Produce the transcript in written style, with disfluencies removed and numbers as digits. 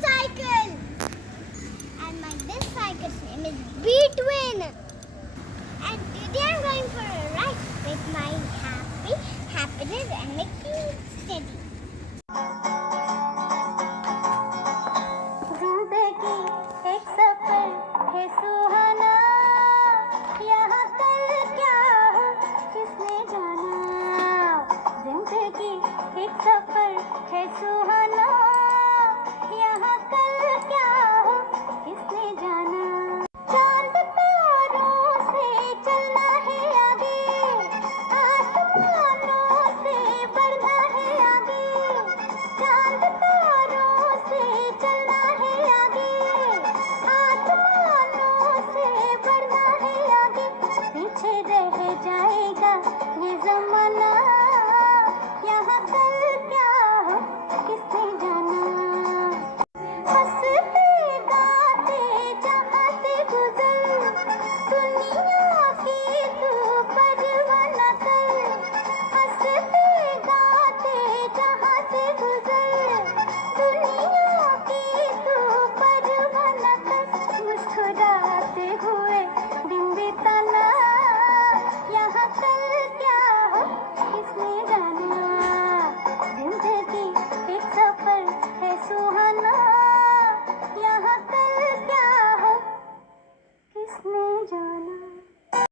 cycle. And this cycle's name is Between. And today I'm going for a ride with my happiness and making steady.